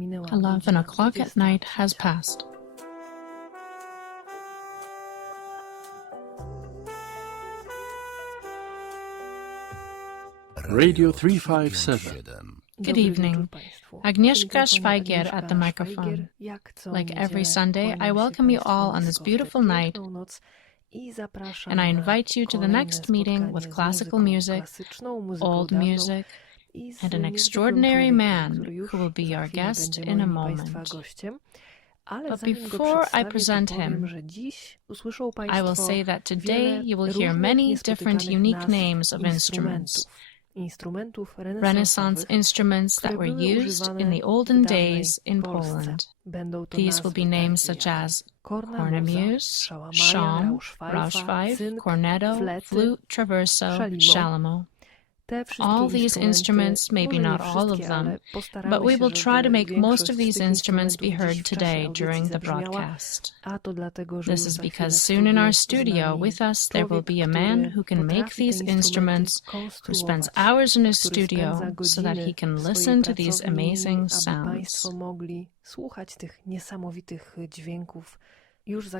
11 o'clock at night has passed. Radio 357. Good evening. Agnieszka Szwajgier at the microphone. Like every Sunday, I welcome you all on this beautiful night, and I invite you to the next meeting with classical music, old music, and an extraordinary man who will be our guest in a moment. But before I present him, I will say that today you will hear many different unique names of instruments. Renaissance instruments that were used in the olden days in Poland. These will be names such as cornemuse, shawm, rauschpfeif, cornetto, flute, traverso, shalamo. All these instruments, maybe not all of them, but we will try to make most of these instruments be heard today during the broadcast. This is because soon in our studio with us there will be a man who can make these instruments, who spends hours in his studio so that he can listen to these amazing sounds.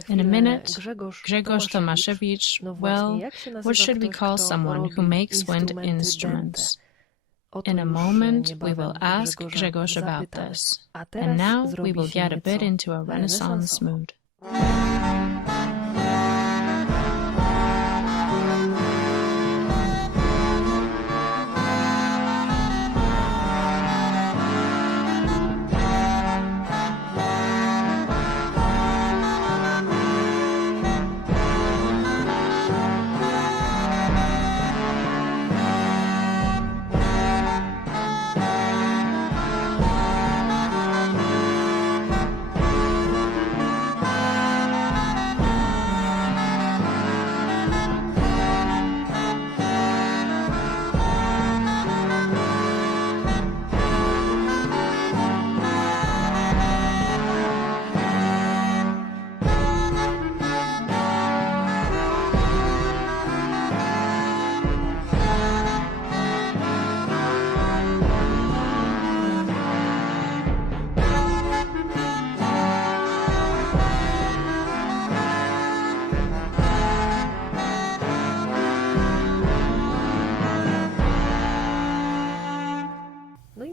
In a minute, Grzegorz Tomaszewicz, well, what should we call someone who makes wind instruments? In a moment, we will ask Grzegorz about this. And now we will get a bit into a Renaissance mood.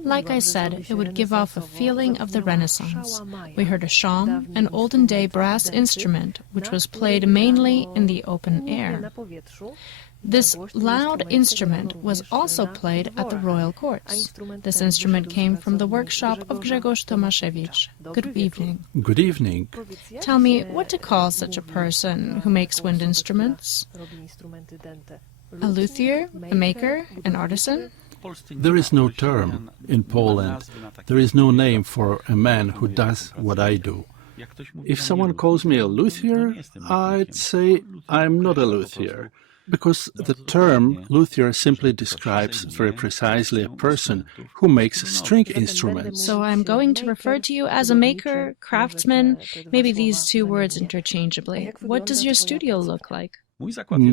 Like I said, it would give off a feeling of the Renaissance. We heard a shawm, an olden-day brass instrument, which was played mainly in the open air. This loud instrument was also played at the royal courts. This instrument came from the workshop of Grzegorz Tomaszewicz. Good evening. Good evening. Tell me, what to call such a person who makes wind instruments? A luthier? A maker? An artisan? There is no term in Poland. There is no name for a man who does what I do. If someone calls me a luthier, I'd say I'm not a luthier, because the term luthier simply describes very precisely a person who makes string instruments. So I'm going to refer to you as a maker, craftsman, maybe these two words interchangeably. What does your studio look like?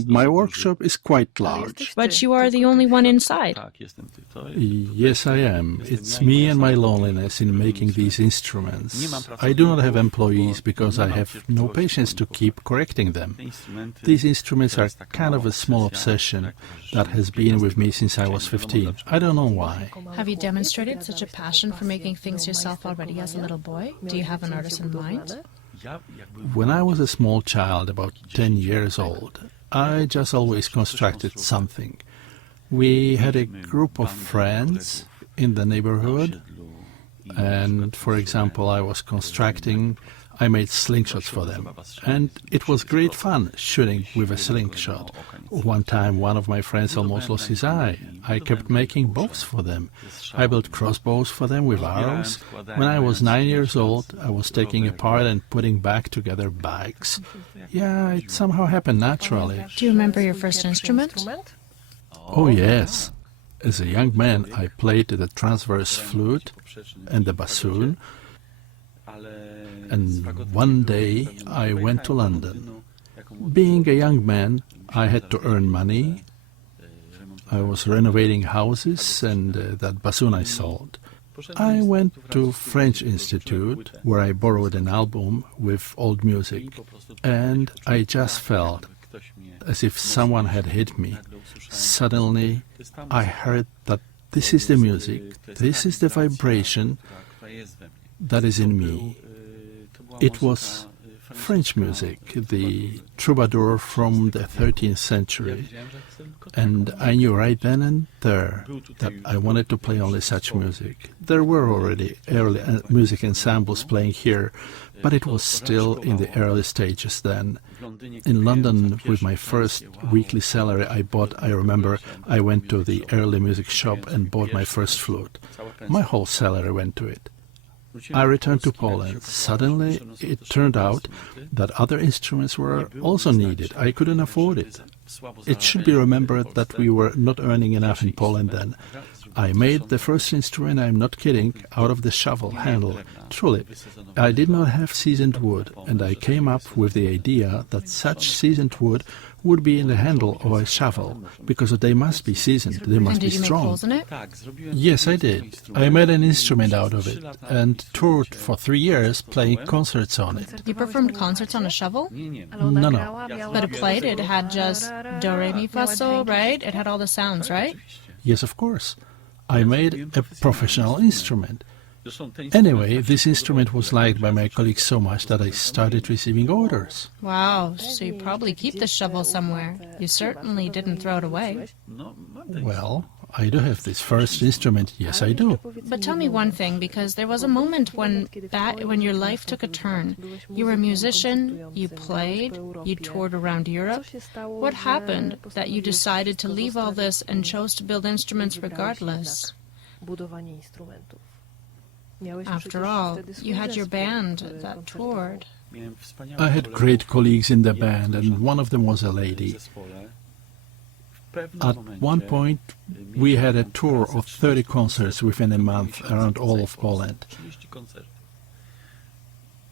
My workshop is quite large. But you are the only one inside. Yes, I am. It's me and my loneliness in making these instruments. I do not have employees because I have no patience to keep correcting them. These instruments are kind of a small obsession that has been with me since I was 15. I don't know why. Have you demonstrated such a passion for making things yourself already as a little boy? Do you have an artisan mind? When I was a small child, about 10 years old, I just always constructed something. We had a group of friends in the neighborhood, and, for example, I made slingshots for them, and it was great fun shooting with a slingshot. One time one of my friends almost lost his eye. I kept making bows for them. I built crossbows for them with arrows. When I was 9 years old, I was taking apart and putting back together bikes. Yeah, it somehow happened naturally. Do you remember your first instrument? Oh yes. As a young man, I played the transverse flute and the bassoon. And one day I went to London. Being a young man, I had to earn money. I was renovating houses, and that bassoon I sold. I went to French Institute, where I borrowed an album with old music, and I just felt as if someone had hit me. Suddenly, I heard that this is the music, this is the vibration that is in me. It was French music, the troubadour from the 13th century, and I knew right then and there that I wanted to play only such music. There were already early music ensembles playing here, but it was still in the early stages then. In London, with my first weekly salary, I remember I went to the early music shop and bought my first flute. My whole salary went to it. I returned to Poland. Suddenly, it turned out that other instruments were also needed. I couldn't afford it. It should be remembered that we were not earning enough in Poland then. I made the first instrument, I'm not kidding, out of the shovel handle. Truly, I did not have seasoned wood, and I came up with the idea that such seasoned wood would be in the handle of a shovel, because they must be seasoned, they must be strong. And did you make holes in it? Yes, I did. I made an instrument out of it, and toured for 3 years playing concerts on it. You performed concerts on a shovel? No. But it played, it had just do, re, mi, fa, sol, right? It had all the sounds, right? Yes, of course. I made a professional instrument. Anyway, this instrument was liked by my colleagues so much that I started receiving orders. Wow, so you probably keep the shovel somewhere. You certainly didn't throw it away. Well, I do have this first instrument, yes I do. But tell me one thing, because there was a moment when your life took a turn. You were a musician, you played, you toured around Europe. What happened that you decided to leave all this and chose to build instruments regardless? After all, you had your band that toured. I had great colleagues in the band, and one of them was a lady. At one point, we had a tour of 30 concerts within a month around all of Poland.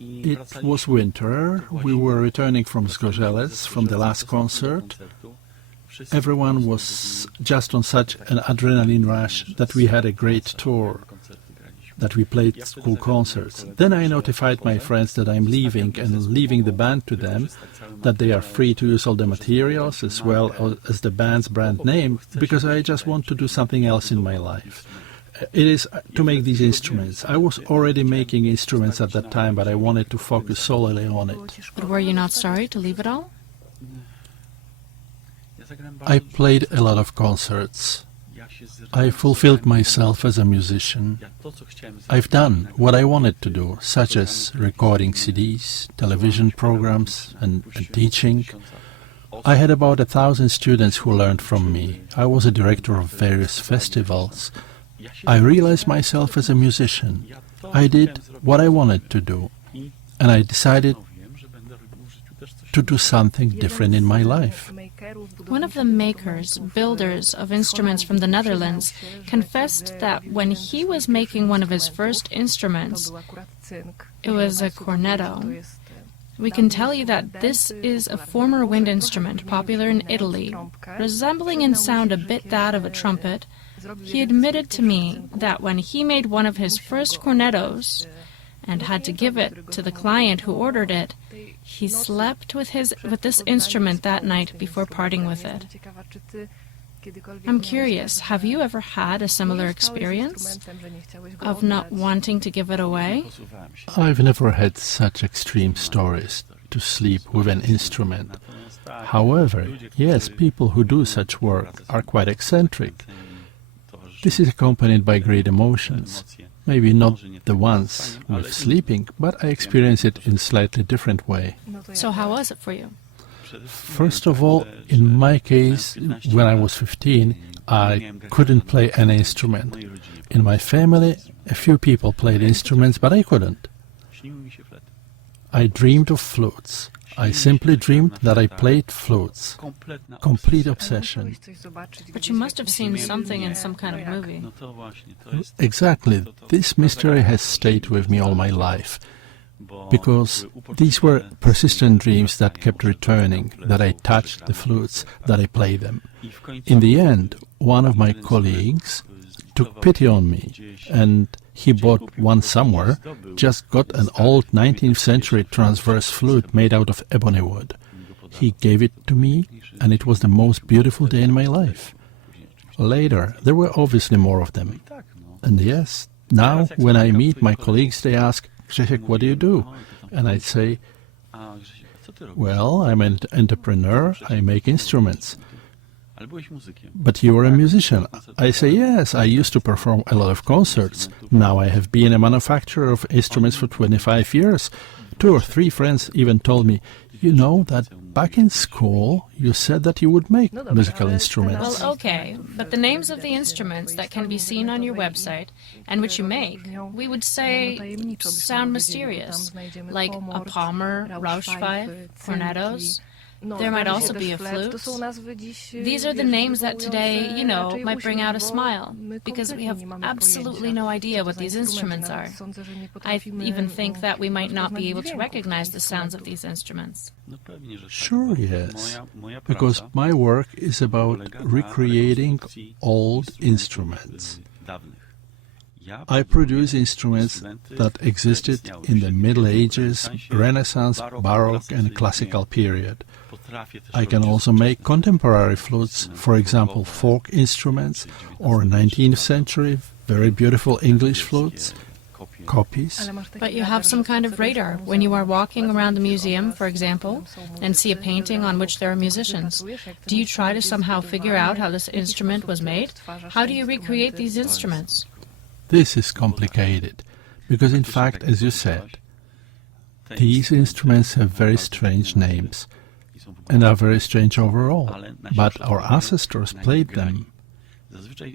It was winter, we were returning from Zgorzelec, from the last concert. Everyone was just on such an adrenaline rush that we had a great tour, that we played cool concerts. Then I notified my friends that I'm leaving, and leaving the band to them, that they are free to use all the materials as well as the band's brand name, because I just want to do something else in my life. It is to make these instruments. I was already making instruments at that time, but I wanted to focus solely on it. But were you not sorry to leave it all? I played a lot of concerts. I fulfilled myself as a musician. I've done what I wanted to do, such as recording CDs, television programs, and teaching. I had about 1,000 students who learned from me. I was a director of various festivals. I realized myself as a musician. I did what I wanted to do, and I decided to do something different in my life. One of the makers, builders of instruments from the Netherlands, confessed that when he was making one of his first instruments, it was a cornetto. We can tell you that this is a former wind instrument popular in Italy, resembling in sound a bit that of a trumpet. He admitted to me that when he made one of his first cornettos and had to give it to the client who ordered it, he slept with this instrument that night before parting with it. I'm curious, have you ever had a similar experience of not wanting to give it away? I've never had such extreme stories to sleep with an instrument. However, yes, people who do such work are quite eccentric. This is accompanied by great emotions. Maybe not the ones with sleeping, but I experience it in a slightly different way. So how was it for you? First of all, in my case, when I was 15, I couldn't play any instrument. In my family, a few people played instruments, but I couldn't. I dreamed of flutes. I simply dreamed that I played flutes. Complete obsession. But you must have seen something in some kind of movie. Exactly. This mystery has stayed with me all my life, because these were persistent dreams that kept returning, that I touched the flutes, that I played them. In the end, one of my colleagues took pity on me, and he bought one somewhere, just got an old 19th century transverse flute made out of ebony wood. He gave it to me, and it was the most beautiful day in my life. Later, there were obviously more of them. And yes, now when I meet my colleagues, they ask, Grzesiek, what do you do? And I'd say, well, I'm an entrepreneur, I make instruments. But you are a musician. I say, yes, I used to perform a lot of concerts. Now I have been a manufacturer of instruments for 25 years. 2 or 3 friends even told me, you know that back in school you said that you would make musical instruments. Well, okay, but the names of the instruments that can be seen on your website and which you make, we would say sound mysterious, like a Palmer, Rauschpfeife, cornetos. There might also be a flute. These are the names that today, might bring out a smile, because we have absolutely no idea what these instruments are. I even think that we might not be able to recognize the sounds of these instruments. Sure, yes, because my work is about recreating old instruments. I produce instruments that existed in the Middle Ages, Renaissance, Baroque and Classical period. I can also make contemporary flutes, for example folk instruments, or 19th century very beautiful English flutes, copies. But you have some kind of radar when you are walking around the museum, for example, and see a painting on which there are musicians. Do you try to somehow figure out how this instrument was made? How do you recreate these instruments? This is complicated, because in fact, as you said, these instruments have very strange names and are very strange overall, but our ancestors played them.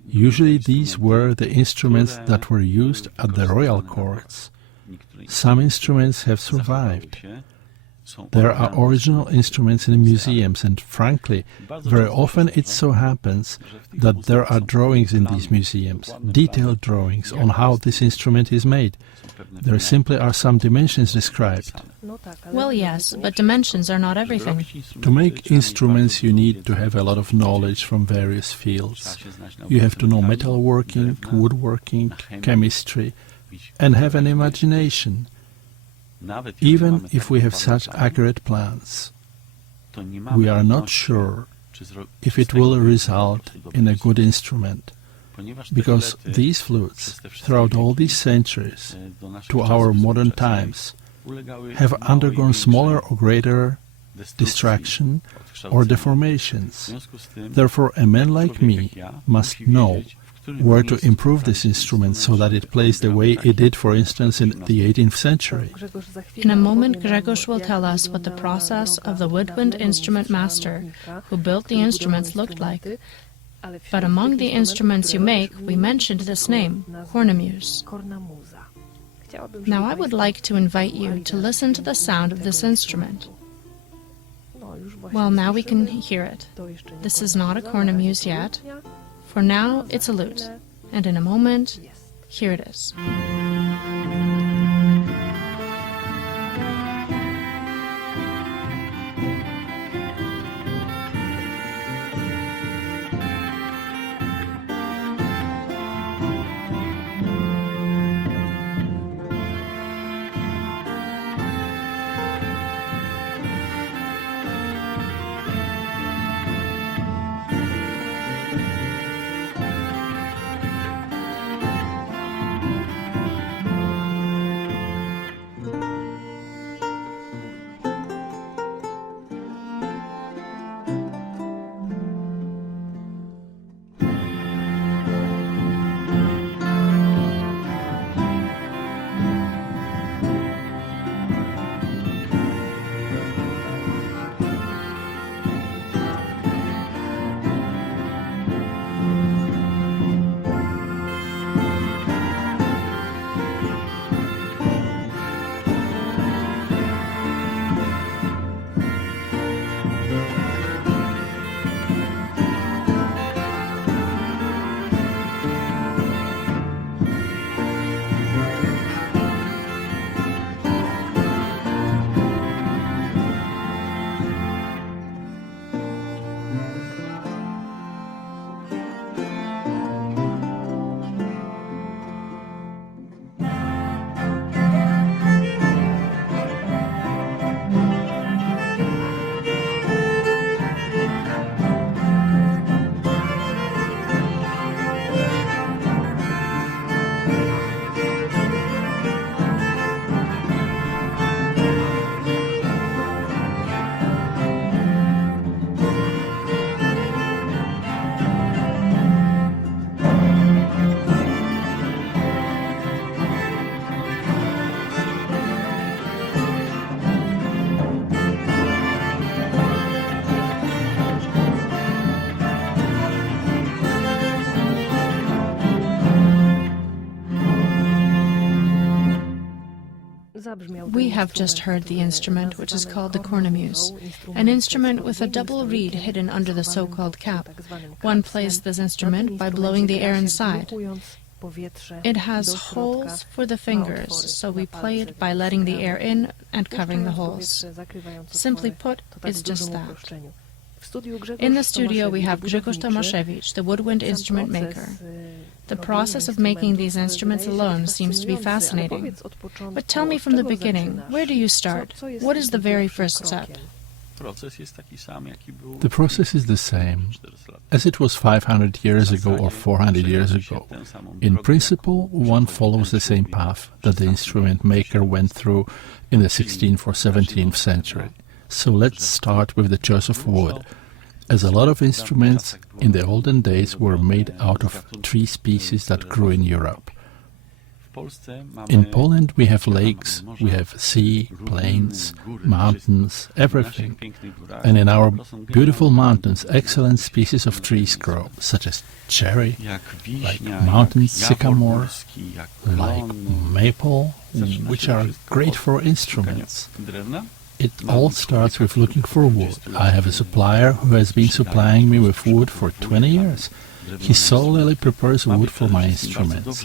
Usually these were the instruments that were used at the royal courts. Some instruments have survived. There are original instruments in museums, and frankly, very often it so happens that there are drawings in these museums, detailed drawings on how this instrument is made. There simply are some dimensions described. Well, yes, but dimensions are not everything. To make instruments you need to have a lot of knowledge from various fields. You have to know metalworking, woodworking, chemistry, and have an imagination. Even if we have such accurate plans, we are not sure if it will result in a good instrument, because these flutes, throughout all these centuries, to our modern times, have undergone smaller or greater distraction or deformations. Therefore, a man like me must know where to improve this instrument so that it plays the way it did, for instance, in the 18th century. In a moment, Grzegorz will tell us what the process of the woodwind instrument master who built the instruments looked like. But among the instruments you make, we mentioned this name, cornemuse. Now I would like to invite you to listen to the sound of this instrument. Well, now we can hear it. This is not a cornemuse yet. For now, it's a lute, and in a moment, here it is. We have just heard the instrument, which is called the cornemuse, an instrument with a double reed hidden under the so-called cap. One plays this instrument by blowing the air inside. It has holes for the fingers, so we play it by letting the air in and covering the holes. Simply put, it's just that. In the studio we have Grzegorz Tomaszewicz, the woodwind instrument maker. The process of making these instruments alone seems to be fascinating. But tell me from the beginning, where do you start? What is the very first step? The process is the same as it was 500 years ago or 400 years ago. In principle, one follows the same path that the instrument maker went through in the 16th or 17th century. So let's start with the choice of wood, as a lot of instruments in the olden days were made out of tree species that grew in Europe. In Poland we have lakes, we have sea, plains, mountains, everything. And in our beautiful mountains excellent species of trees grow, such as cherry, like mountain sycamore, like maple, which are great for instruments. It all starts with looking for wood. I have a supplier who has been supplying me with wood for 20 years. He solely prepares wood for my instruments.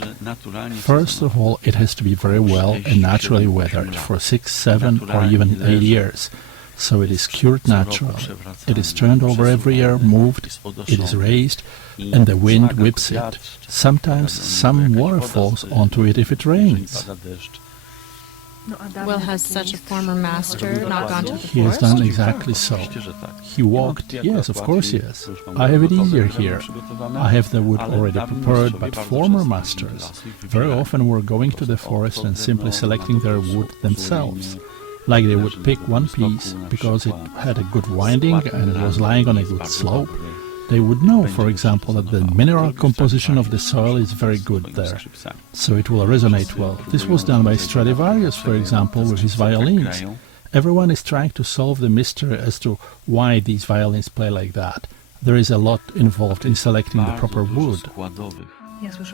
First of all, it has to be very well and naturally weathered for 6, 7 or even 8 years. So it is cured naturally. It is turned over every year, moved, it is raised, and the wind whips it. Sometimes some water falls onto it if it rains. Well, has such a former master not gone to the He has forest? done exactly so. He walked, yes, of course, yes. I have it easier here. I have the wood already prepared, but former masters very often were going to the forest and simply selecting their wood themselves. Like they would pick one piece because it had a good winding and it was lying on a good slope. They would know, for example, that the mineral composition of the soil is very good there, so it will resonate well. This was done by Stradivarius, for example, with his violins. Everyone is trying to solve the mystery as to why these violins play like that. There is a lot involved in selecting the proper wood.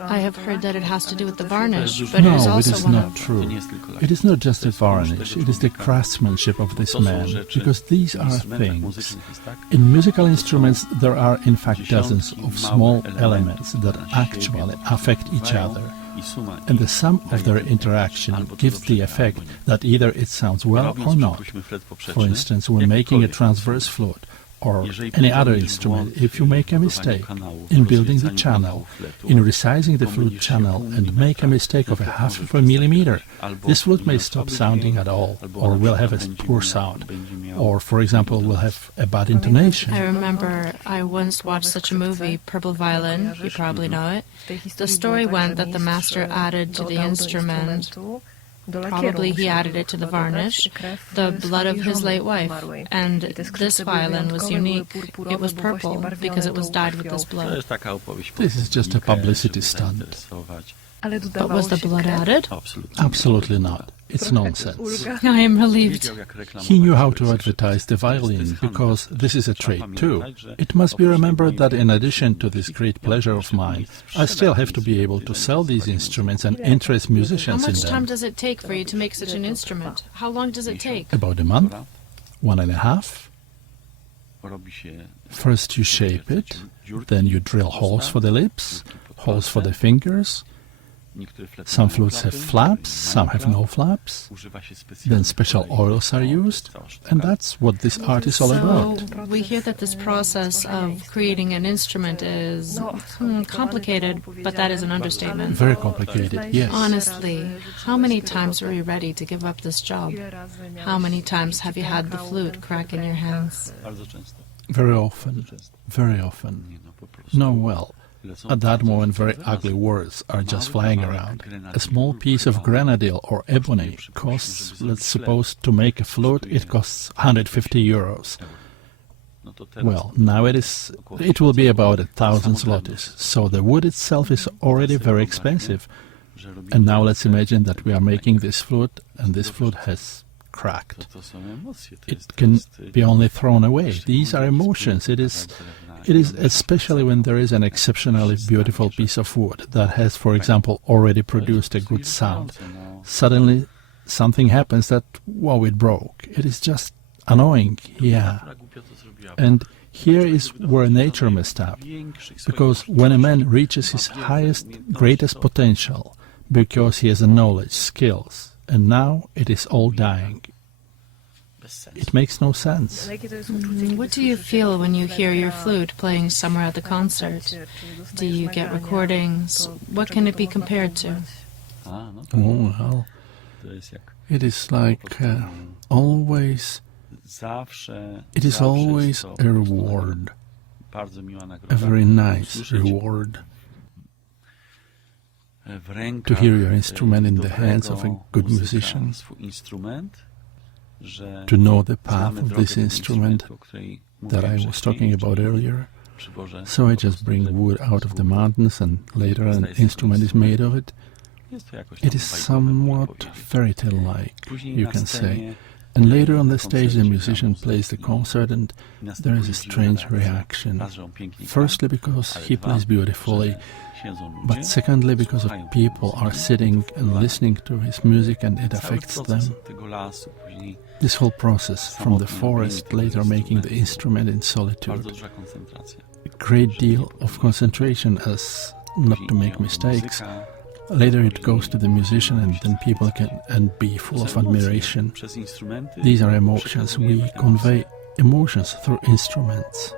I have heard that it has to do with the varnish, but it is No, it also is one not of... true. It is not just the varnish, it is the craftsmanship of this man, because these are things. In musical instruments there are in fact dozens of small elements that actually affect each other, and the sum of their interaction gives the effect that either it sounds well or not. For instance, when making a transverse flute, or any other instrument, if you make a mistake in building the channel, in resizing the flute channel and make a mistake of 0.5 millimeter, this flute may stop sounding at all, or will have a poor sound, or, for example, will have a bad intonation. I remember I once watched such a movie, Purple Violin, you probably know it. The story went that the master added to the instrument, probably he added it to the varnish, the blood of his late wife, and this violin was unique. It was purple because it was dyed with this blood. This is just a publicity stunt. But was the blood added? Absolutely not. It's nonsense. I am relieved. He knew how to advertise the violin, because this is a trade too. It must be remembered that in addition to this great pleasure of mine, I still have to be able to sell these instruments and interest How musicians in much time them. does it take for you to make such an instrument? How long does it take? About a month, 1.5. First you shape it, then you drill holes for the lips, holes for the fingers. Some flutes have flaps, some have no flaps. Then special oils are used, and that's what this art is all about. So we hear that this process of creating an instrument is complicated, but that is an understatement. Very complicated, yes. Honestly, how many times were you ready to give up this job? How many times have you had the flute crack in your hands? Very often, very often. No, well, at that moment very ugly words are just flying around. A small piece of grenadille or ebony costs, let's suppose, to make a flute, it costs 150 euros. Well, now it will be about 1,000 zlotys, so the wood itself is already very expensive. And now let's imagine that we are making this flute, and this flute has cracked. It can be only thrown away. These are emotions. It is especially when there is an exceptionally beautiful piece of wood that has, for example, already produced a good sound. Suddenly something happens that, wow, it broke. It is just annoying, yeah. And here is where nature messed up, because when a man reaches his highest, greatest potential, because he has the knowledge, skills, and now it is all dying. It makes no sense. What do you feel when you hear your flute playing somewhere at the concert? Do you get recordings? What can it be compared to? Oh, well, it is like always... It is always a reward, a very nice reward. To hear your instrument in the hands of a good musician, to know the path of this instrument that I was talking about earlier. So I just bring wood out of the mountains and later an instrument is made of it. It is somewhat fairy tale-like, you can say. And later on the stage the musician plays the concert and there is a strange reaction. Firstly because he plays beautifully, but secondly because of people are sitting and listening to his music and it affects them. This whole process, from the forest, later making the instrument in solitude, a great deal of concentration as not to make mistakes. Later it goes to the musician and then people can be full of admiration. These are emotions. We convey emotions through instruments.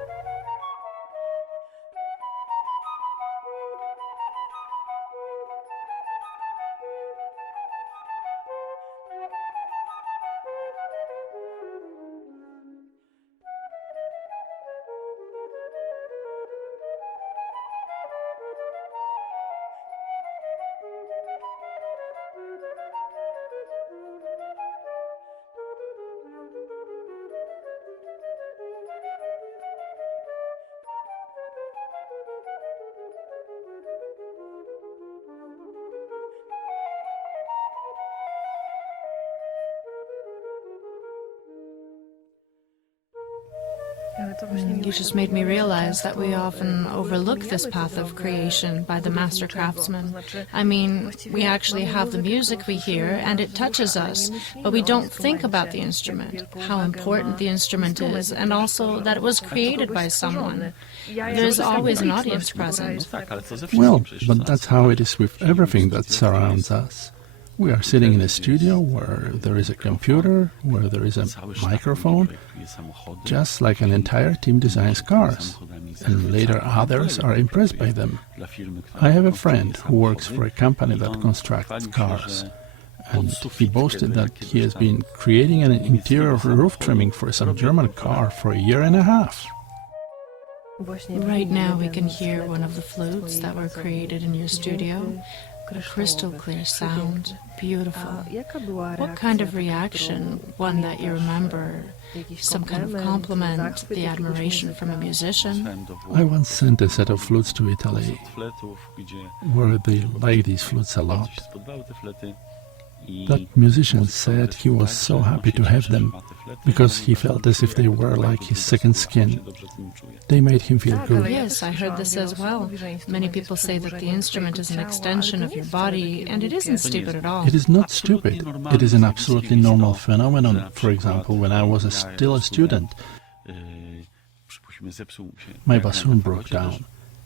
You just made me realize that we often overlook this path of creation by the master craftsman. I mean, we actually have the music we hear and it touches us, but we don't think about the instrument, how important the instrument is, and also that it was created by someone. There's always an audience present. Well, but that's how it is with everything that surrounds us. We are sitting in a studio where there is a computer, where there is a microphone, just like an entire team designs cars, and later others are impressed by them. I have a friend who works for a company that constructs cars, and he boasted that he has been creating an interior roof trimming for some German car for a year and a half. Right now we can hear one of the flutes that were created in your studio. A crystal clear sound, beautiful. What kind of reaction, one that you remember, some kind of compliment, the admiration from a musician? I once sent a set of flutes to Italy, where they like these flutes a lot. That musician said he was so happy to have them, because he felt as if they were like his second skin. They made him feel good. Yes, I heard this as well. Many people say that the instrument is an extension of your body, and it isn't stupid at all. It is not stupid. It is an absolutely normal phenomenon. For example, when I was still a student, my bassoon broke down,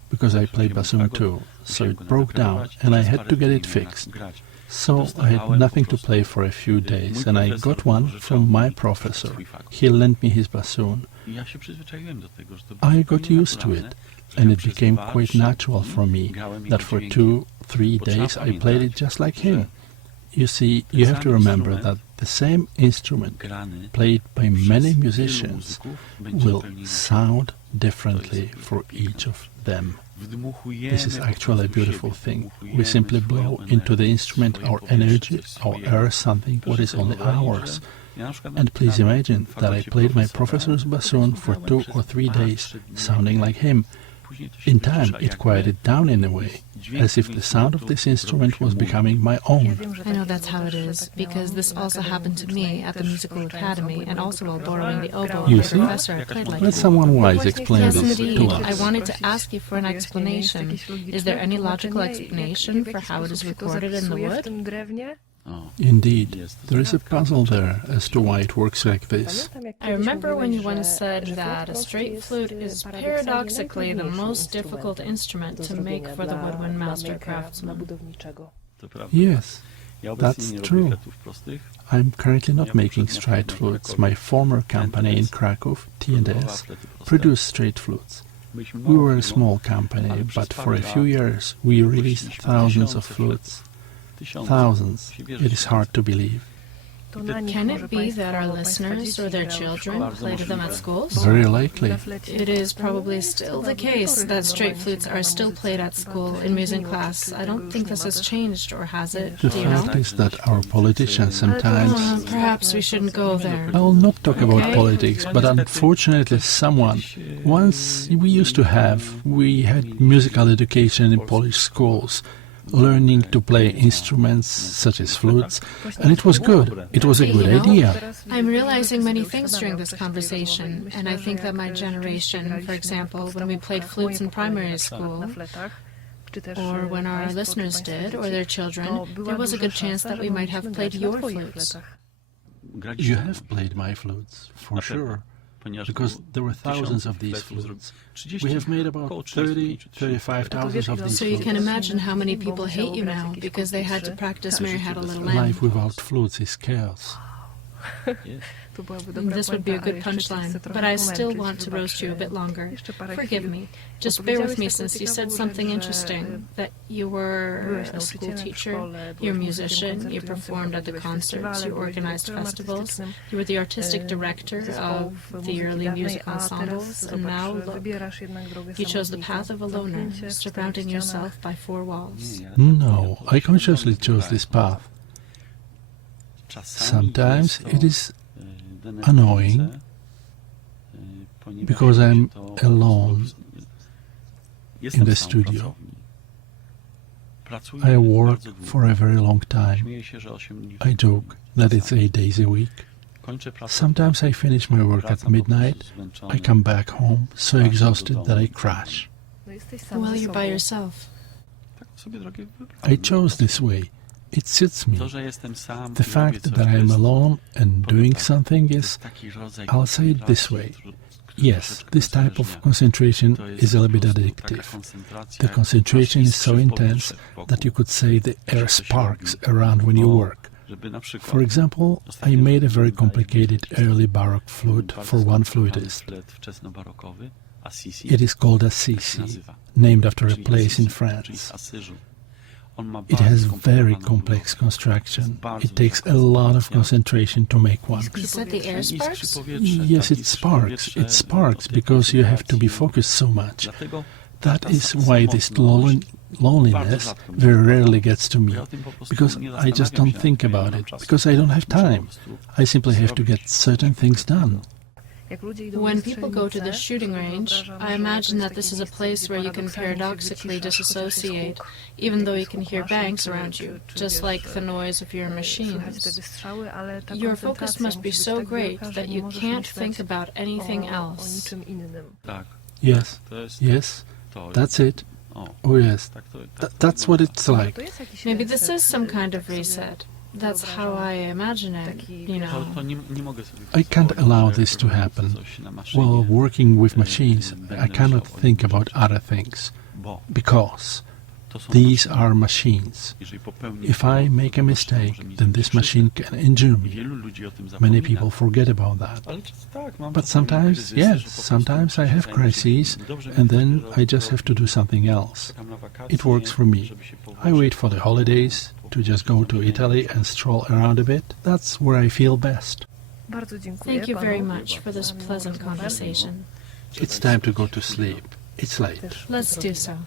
because I played bassoon too, so it broke down, and I had to get it fixed. So I had nothing to play for a few days, and I got one from my professor. He lent me his bassoon. I got used to it, and it became quite natural for me that for 2-3 days I played it just like him. You see, you have to remember that the same instrument, played by many musicians, will sound differently for each of them. This is actually a beautiful thing. We simply blow into the instrument our energy, our air, something what is only ours. And please imagine that I played my professor's bassoon for 2 or 3 days, sounding like him. In time, it quieted down in a way, as if the sound of this instrument was becoming my own. I know that's how it is, because this also happened to me at the musical academy, and also while borrowing the oboe from the professor I played like. Let someone wise explain Yes, this indeed. to us. I wanted to ask you for an explanation. Is there any logical explanation for how it is recorded in the wood? Indeed, there is a puzzle there as to why it works like this. I remember when you once said that a straight flute is paradoxically the most difficult instrument to make for the woodwind master craftsman. Yes, that's true. I'm currently not making straight flutes. My former company in Krakow, T&S, produced straight flutes. We were a small company, but for a few years we released thousands of flutes. Thousands. It is hard to believe. Can it be that our listeners or their children played them at schools? Very likely. It is probably still the case that straight flutes are still played at school in music class. I don't think this has changed, or has it? The Do you know? fact is that our politicians sometimes... Perhaps we shouldn't go there. I'll not talk about Okay. politics, but unfortunately once we had musical education in Polish schools, learning to play instruments such as flutes, and it was good. It was a good idea. I'm realizing many things during this conversation, and I think that my generation, for example, when we played flutes in primary school, or when our listeners did, or their children, there was a good chance that we might have played your flutes. You have played my flutes, for sure, because there were thousands of these flutes. We have made about 35,000 of these So you can flutes. imagine how many people hate you now because they had to practice Mary Had a Little Lamb. Life without flutes is chaos. This would be a good punchline, but I still want to roast you a bit longer. Forgive me. Just bear with me, since you said something interesting, that you were a school teacher, you're a musician, you performed at the concerts, you organized festivals, you were the artistic director of the early music ensembles, and now look, you chose the path of a loner, surrounding yourself by four walls. No, I consciously chose this path. Sometimes it is annoying because I'm alone in the studio. I work for a very long time. I joke that it's 8 days a week. Sometimes I finish my work at midnight. I come back home so exhausted that I crash. Well, you're by yourself. I chose this way. It suits me. The fact that I am alone and doing something is, I'll say it this way. Yes, this type of concentration is a little bit addictive. The concentration is so intense that you could say the air sparks around when you work. For example, I made a very complicated early Baroque flute for one fluteist. It is called Assisi, named after a place in France. It has very complex construction. It takes a lot of concentration to make one. You said the air sparks? Yes, it sparks. It sparks because you have to be focused so much. That is why this loneliness very rarely gets to me, because I just don't think about it, because I don't have time. I simply have to get certain things done. When people go to the shooting range, I imagine that this is a place where you can paradoxically disassociate, even though you can hear bangs around you, just like the noise of your machines. Your focus must be so great that you can't think about anything else. Yes, yes, that's it. Oh yes, that's what it's like. Maybe this is some kind of reset. That's how I imagine it, you know. I can't allow this to happen. While working with machines, I cannot think about other things, because these are machines. If I make a mistake, then this machine can injure me. Many people forget about that. But sometimes, yes, sometimes I have crises, and then I just have to do something else. It works for me. I wait for the holidays to just go to Italy and stroll around a bit. That's where I feel best. Thank you very much for this pleasant conversation. It's time to go to sleep. It's late. Let's do so.